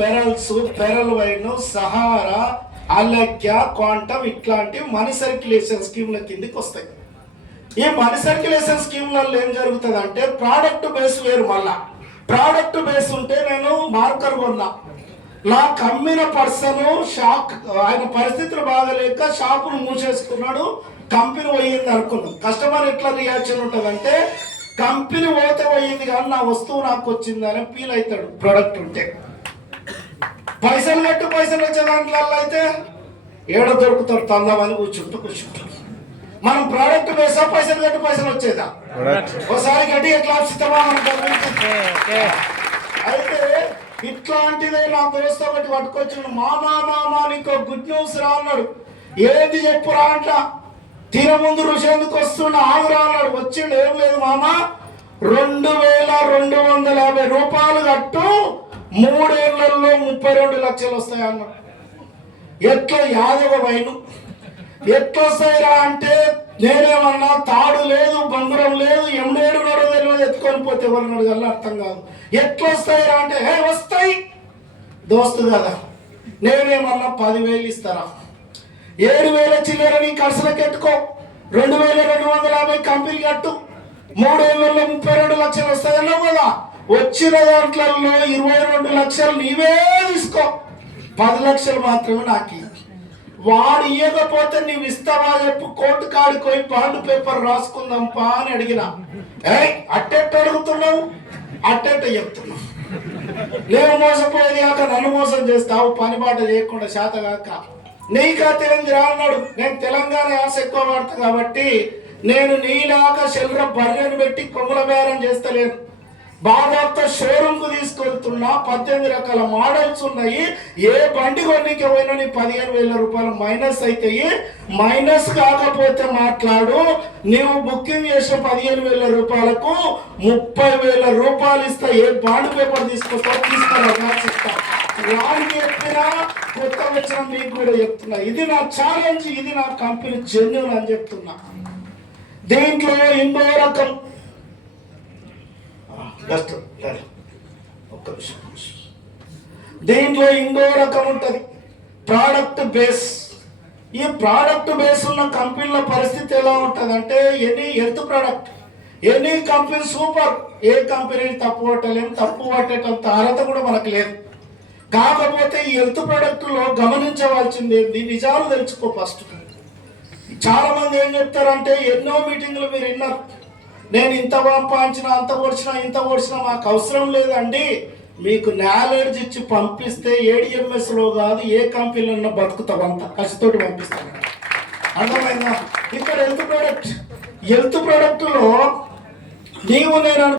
Pearls, pearl wine, Sahara, అలక్య, quantum ఇట్లాంటివి money circulation స్కీమ్ల కిందకి వస్తాయి. ఈ మనీ సర్క్యులేషన్ స్కీమ్లలో ఏం జరుగుతుంది అంటే ప్రోడక్ట్ బేస్ వేరు. మళ్ళా ప్రోడక్ట్ బేస్ ఉంటే నేను మార్కర్ కొన్నా, నాకు అమ్మిన పర్సన్ షాక్, ఆయన పరిస్థితులు బాగలేక షాపును మూసేసుకున్నాడు, కంపెనీ పోయింది అనుకున్నాం. కస్టమర్ ఎట్లా రియాక్షన్ ఉంటుంది అంటే కంపెనీ పోతే పోయింది కానీ నా వస్తువు నాకు వచ్చింది అని ఫీల్ అవుతాడు. ప్రోడక్ట్ ఉంటే పైసలు కట్టు పైసలు వచ్చే దాంట్లో అయితే ఏడ దొరుకుతాడు తందామని కూర్చుంటాడు. మనం ప్రోడక్ట్ వేసా పైసలు కట్టు పైసలు వచ్చేదా? ఒకసారి గట్టి ఎట్లా సిద్ధమా మనకు. అయితే ఇట్లాంటిదే నా దోస్త బట్టి పట్టుకొచ్చిన మామా నీకు గుడ్ న్యూస్ రా అన్నాడు. ఏంది చెప్పురా అంట. తినముందు ఋషి ఎందుకు వస్తున్నా ఆగురా అన్నాడు. వచ్చిండు. ఏం లేదు మామ, 2250 రూపాయలు కట్టు, 3 ఏళ్లలో 32 లక్షలు వస్తాయి అన్నాడు. ఎట్లా యాదవ వైను ఎట్లా వస్తాయిరా అంటే నేనేమన్నా తాడు లేదు, బంగురం లేదు, ఎమ్మేడు తెలియదు, ఎత్తుకొని పోతే ఎవరినాడు కల్లా అర్థం కాదు. ఎట్లా వస్తాయిరా అంటే వస్తాయి దోస్తు కదా. నేనేమన్నా 10,000 ఇస్తారా, 7,000 చిల్లర నీ ఖర్చులకు ఎట్టుకో, 2250 కంపెనీ కట్టు, 3 ఏళ్లలో 32 లక్షలు వస్తాయన్నావు కదా. వచ్చిన దాంట్లో 22 లక్షలు నీవే తీసుకో, 10 లక్షలు మాత్రమే నాకు. వాడు ఇవ్వకపోతే నీవు ఇస్తావా చెప్పు, కోర్టు కాడికి పోయి బాండ్ పేపర్ రాసుకుందాం పా అని అడిగిన. అట్టెట్ట అడుగుతున్నావు, అట్టెట్ట చెప్తున్నావు. నేను మోసపోయేది కాక నన్ను మోసం చేస్తావు, పని బాట చేయకుండా శాత కాక. నీకా తెలియదు రా అన్నాడు. నేను తెలంగాణ యాస ఎక్కువ వాడతా కాబట్టి నేను నీలాగా శరీర బర్రెను పెట్టి కొమ్ముల బేరం చేస్తలేను. బాగా షోరూమ్ కు తీసుకెళ్తున్నా, 18 రకాల మోడల్స్ ఉన్నాయి. ఏ బండి కొన్నికి పోయినా నీ 15,000 రూపాయలు మైనస్ అవుతాయి. మైనస్ కాకపోతే మాట్లాడు, నీవు బుకింగ్ చేసిన 15,000 రూపాయలకు 30,000 రూపాయలు ఇస్తా. ఏ బాండ్ పేపర్ తీసుకొస్తా తీసుకురా. వాడికి చెప్పినా కొత్త వచ్చిన మీకు కూడా చెప్తున్నా. ఇది నా ఛాలెంజ్, ఇది నా కంపెనీ జెన్యూన్ అని చెప్తున్నా. దీంట్లో ఇంకో రకం దీంట్లో ఇంకో రకం ఉంటుంది, ప్రోడక్ట్ బేస్. ఈ ప్రోడక్ట్ బేస్ ఉన్న కంపెనీల పరిస్థితి ఎలా ఉంటుంది అంటే any health product, any company super. ఏ కంపెనీని తప్పు పట్టలేము, తప్పు పట్టేటంత అర్హత కూడా మనకు లేదు. కాకపోతే ఈ హెల్త్ ప్రోడక్ట్లో గమనించవలసింది ఏంటి, నిజాలు తెలుసుకో ఫస్ట్. చాలా మంది ఏం చెప్తారంటే ఎన్నో మీటింగ్లు మీరు విన్నారు, నేను ఇంత పంపించిన, అంత ఓడిచినా, ఇంత ఓడిచినా, మాకు అవసరం లేదండి. మీకు నాలెడ్జ్ ఇచ్చి పంపిస్తే ADMSలో కాదు ఏ కంపెనీలో ఉన్నా బతుకుతావంత కసితోటి పంపిస్తాను. అర్థమైందా? ఇక్కడ హెల్త్ ప్రోడక్ట్లో నీవు నేను